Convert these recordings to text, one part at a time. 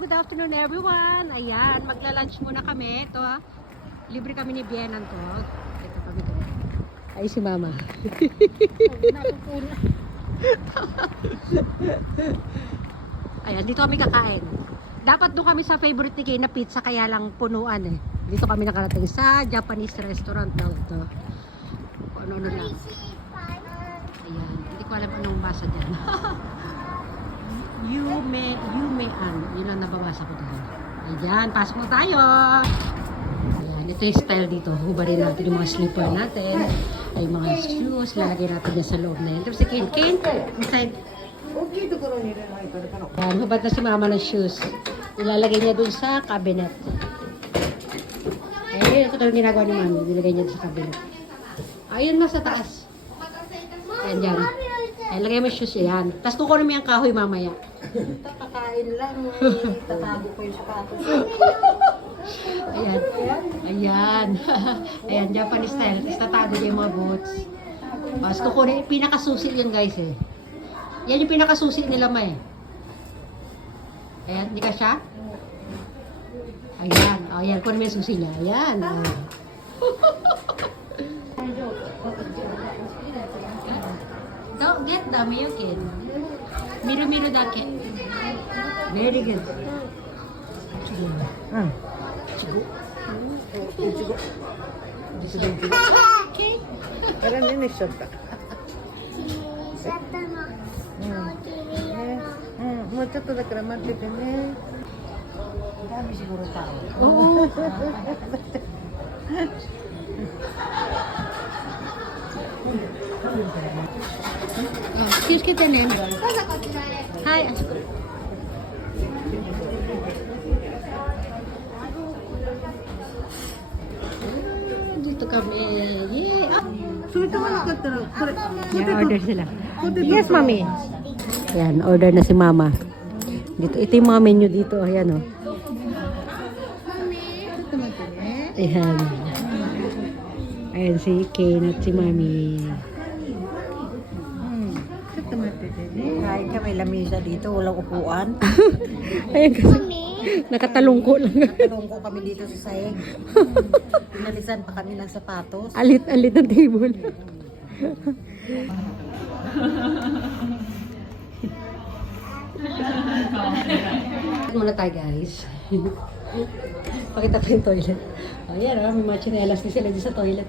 good afternoon everyone. Ayan, magla-lunch muna kami. Ito libre kami ni Bienan to. Ito kami to. Ay si Mama. Ayan, dito kami kakain. Dapat doon kami sa favorite ni Kay na pizza, kaya lang punuan eh. Dito kami nakarating sa Japanese restaurant daw ito. Ano lang. Ayan, hindi ko alam anong basa dyan. Yumean. Yun ang nababasa ko doon. Ayan, pasok mo tayo. Ayan, ito yung style dito. Hubarin natin yung mga slipper natin. Ay mga shoes. Lalagay natin dyan sa loob na yun. Tapos si Ken, inside. Ayan, hubad na si Mama ng shoes. Ilalagay niya dun sa cabinet. Ayan, ito yung ginagawa ni Mami. Ilalagay niya dun sa cabinet. Ayun na sa taas. Ayan dyan. Ayan, lagay mo yung shoes yan. Tapos kukunin mo yung kahoy mamaya. Kakain lang. Tatago ko yung sapatos. Ayan. Ayan. Ayan, Japanese style. Tapos tatago niya yung mga boots. Tapos kukunin, pinakasusi yan guys eh. Yan yung pinakasusi nila ma eh. Ayan, hindi ka siya? Ayan. Ayan, kunin mo yung susi niya. Ayan. Ayan. Don't get them, you kid. Miru dake. Very good. Okay. からねねしちゃった。もうちょっとだから待っててね。Dami siguro tao. Oo. Excuse kita nen. Hi. Dito kami. Yay! Ah! それともなかったらこれ。 Yan, order sila. Yes, Mami. Yan, order na si Mama. Dito, ito yung mga menu dito. Ayan, oh. Ayan. Ayan si Kane at si Mami. ちょっと待っててね。Kain ka, may lamisa dito, walang upuan. Ayan kasi. Nakatalungko lang. Natalungko kami dito sa sahig. Pinalisan pa kami ng sapatos. Alit-alit ang table. Muna tayo guys. Pakita pa yung toilet. Oh, yan may mga chinelas din sila dito sa toilet.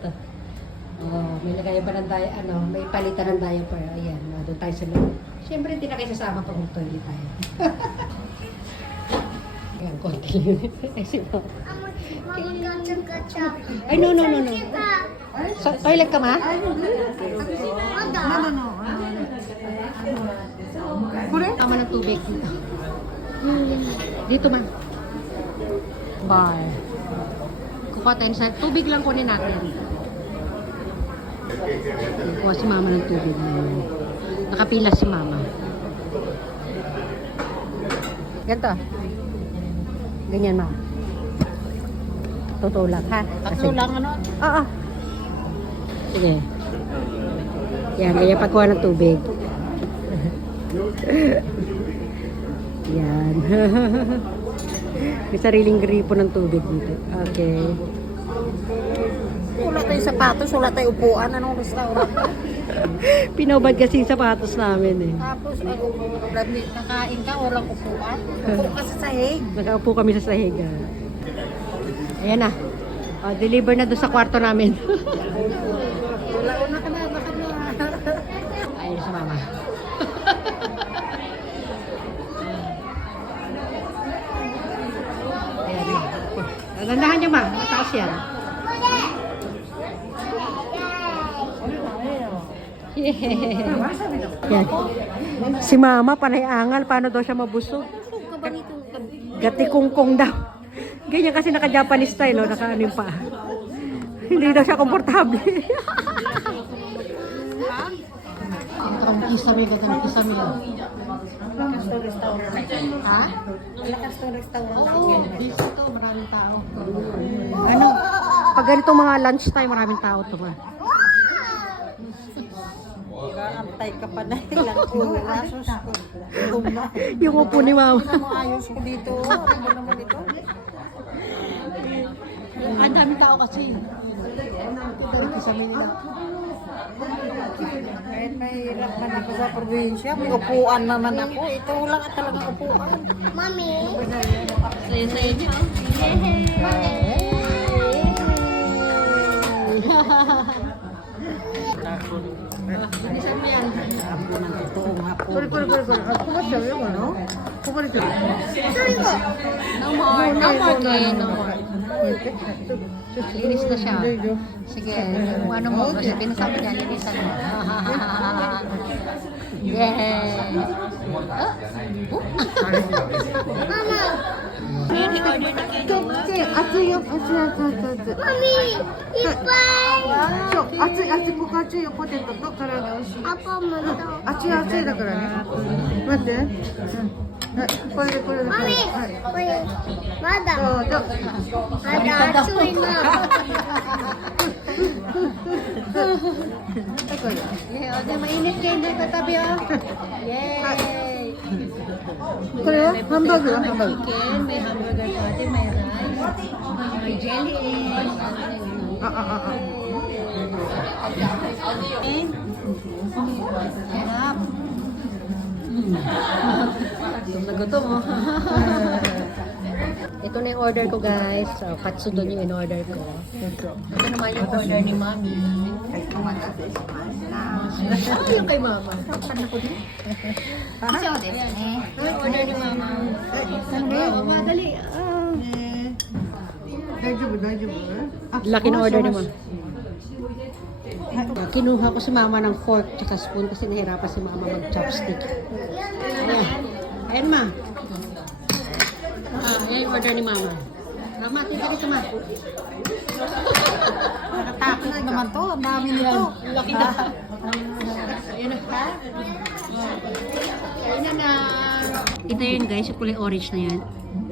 Oh, may lagay pa ng may palitan ng diaper. Ayan, doon tayo sa loob. Siyempre hindi na kayo sasama pag mag-toilet tayo. Ayan, konti lang yun. Ay, no. So, toilet ka ma? No. Tama ng tubig dito. Dito man. Bar. Kukuha tayo sa tubig lang kunin natin. Kuha si Mama ng tubig. Nakapila si Mama. Ganito. Ganyan ma. Totoo lang ha. Tatlo lang ano? Oo. Sige. Yan, ganyan pagkuha ng tubig. Yan. May sariling gripo ng tubig dito. Okay. Wala tayong sapatos, wala tayong upuan. Anong restaurant? Pinobad kasi yung sapatos namin eh. Tapos, nakain ka, walang upuan. Upo ka sa sahig. Nakaupo kami sa sahig. Ayan na. Deliver na doon sa kwarto namin. Wala, una ka na, baka na. Ayun sa Mama. Ayan. Nandahan niyo ma. Mataas yan. Yan. Si Mama panay angal. Paano daw siya mabusog? Gati kungkong daw. Ganyan kasi naka-Japanese style, oh, naka-ano yung paa. Hindi daw siya komportable. Ang kisame, ganda ng kisame lang. Lakas to restaurant. Ha? Lakas to restaurant. Oo, busy to, maraming tao. Ano? Pag ganitong mga lunch time, maraming tao to ba? Diba? Ang Patay ka pa na ilang oras. Yung upo ni Mama. Ano mo ayos ko dito? Ano mo naman ito? Ang dami tao kasi. Kahit mahirap man ako sa probinsya, may upuan naman ako. Ito wala ka talaga upuan. Saya-saya niyo. Bilisan mo yan. Totoong hapon. No more. No more, Ken. No more. Linis na siya. Sige. Kung ano mo. Kasi binasabi niya, linisan mo. Yeah. Ini order na kayo. 熱いよ、熱い熱い熱い。マミー、いっぱそう、熱い熱い、ここ熱いよ、ポテトと唐揚げ美味しい。い。アパもと。熱い熱いだからね。待って。はい、これでこれで。マミはい。ー、これ、まだ。どうぞ。まだ熱いな。 Yeah, o, di mainit kayo na katabi, oh. Yay! これはハンバーグはハンバーグ。 Chicken, may hamburger patty, may rice, may jelly eggs, あ、あ、あ、 and sarap. Gutom na gutom, oh. Ito na yung order ko, guys. So, katsudon yung in-order ko. Ito naman yung order ni Mami. Ano yung kay Mama? Ayan. Ano yung order ni Mama? Mama, dali. 大丈夫、大丈夫。あ、 Laki na order ni Mama. Kinuha ko si Mama ng fork at spoon kasi nahirapan si Mama mag-chopstick. Ayan. Ayan, Ma. Ayan yung order ni Mama. Mama, tika dito, Ma. Nakatakot naman to, ang dami nito. Laki na. Ayan na. Ayan na. Ito yun, guys. Yung kulay orange na yan.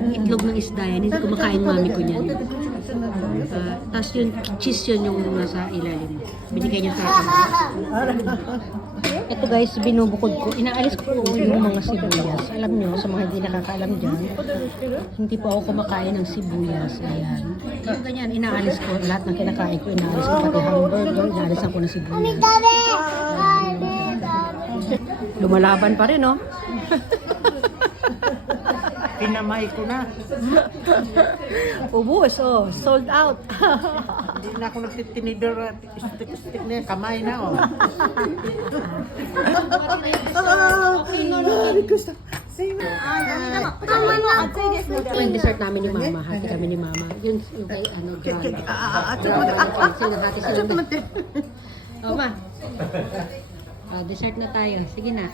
Itlog ng isda yan. Hindi kumakain mami ko niyan. Tapos yung cheese yun yung nasa ilalim. Binigay niya sa akin. Ito guys, binubukod ko. Inaalis ko po yung mga sibuyas. Alam nyo, sa mga hindi nakakaalam dyan, hindi po ako kumakain ng sibuyas. Ayan. Yung ganyan, inaalis ko. Lahat ng kinakain ko, inaalis ko. Pati hamburger, inaalis ako ng sibuyas. Lumalaban pa rin, no? Pinamay ko na. Ubus, oh. Sold out. Hindi na ako nagtitinidor at stick na kamay na, oh. Gusto. Ito yung dessert namin ni Mama. Hati kami ni Mama. Yun yung kay ano, John. Sinahati sila. Oh, Ma. Dessert na tayo. Sige na.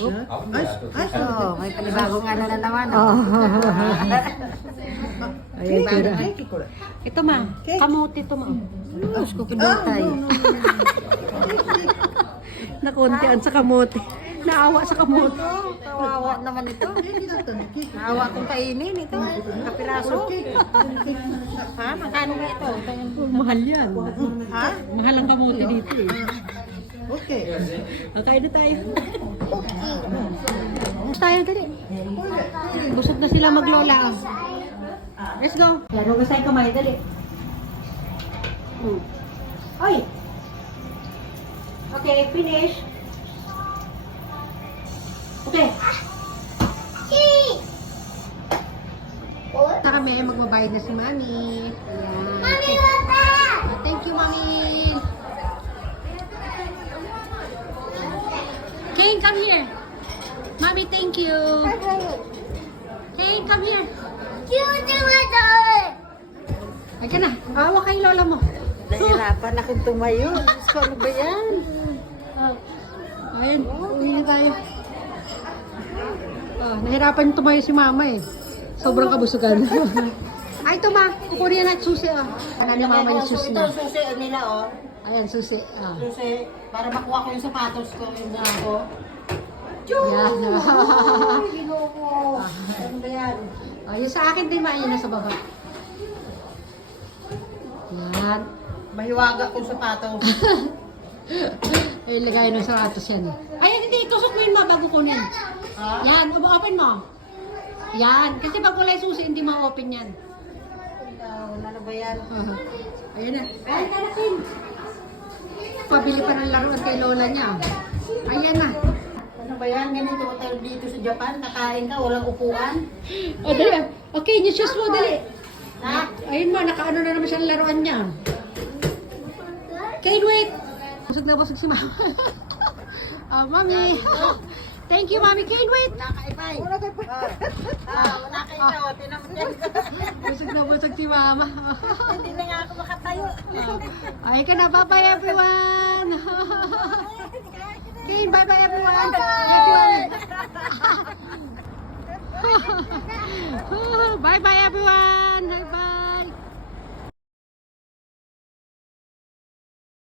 Oh, may panibagong ano na naman. Ayan, tira. Ito, Ma. Kamote ito, Ma. Tapos kukunin tayo. Nakuntian sa kamote. Naawa sa kamote. Kawawa naman ito. Kawawa kong kainin ito. Kapiraso. Ha? Magkano na ito? Mahal yan. Ha? Mahal ang kamote dito eh. Okay. Kain na tayo. Tayo, dali. Busog na sila maglola. Let's go. Yan, huwag sa'yo kamay, dali. Oy! Okay, finish. Okay. Na kami, magbabayad na si Mami. Ayan. Mami, wala! Thank you, Mami. Kane, come here. Mommy, thank you. Kane, come here. Ay ka na. Awa kay lola mo. Nahirapan akong tumayo. Diyos ko, ano ba yan? Ayan, uwi na tayo. Nahirapan tumayo si Mama eh. Sobrang kabusugan. Ay, ito Ma. Kukunin na susi. Alam niya Mama yung susi Ito na. ang susi nila, oh. Ayan, susi. Susi, para makuha ko yung sapatos ko. Yung ako. Yan. Ginoko. Ano ba yan? Yung sa akin din Ma, yun nasa baba. Yan. Mahiwaga kong sapatos. Ay, lagay ng saratos yan. Ay, hindi. Tusok mo yun ma bago kunin. Yan. Open mo. Yan. Kasi pag wala yung susi, hindi ma-open yan. Wala na ba yan? Ayan na. Ay, kanakin. Pabili pa ng laruan kay lola niya. Ayan na. Ano ba yan? Ganito hotel dito sa Japan. Nakain ka, walang upuan. O, dali. Okay, yung shoes mo, dali. Ayun mo, nakaano na naman siya ng laruan niya. Kane, wait. Busog na busog si mama. Mami. Thank you, mami. Kane, wait. Nakaipay. Wala kayo. Tinan mo yan. Busog na busog si mama. Hindi na nga ako makatayo. Ay ka na. Bye-bye, everyone. Kane, bye-bye, everyone. Bye-bye, everyone.